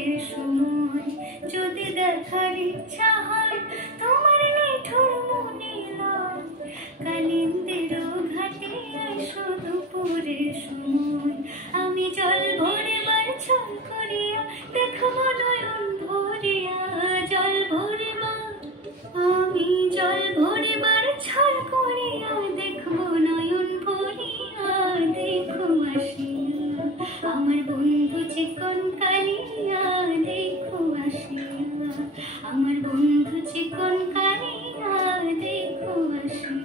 দুপুরের সময় যদি দেখার ইচ্ছা হয় তোমার নিঠুর মনে লয়, কালিন্দের ঘাটে এসো দুপুরের সময়। আমি জল ভরে বার ছল করিয়া দেখবো নয়ন ভরিয়া, জল ভরে বার, আমি জল ভরে বার ছল করিয়া দেখবো নয়ন ভরিয়া, দেখো আসিয়া আমার বন্ধু চিকন কালিয়া, দেখো আসিয়া আমার বন্ধু চিকন কালিয়া, দেখো আসিয়া।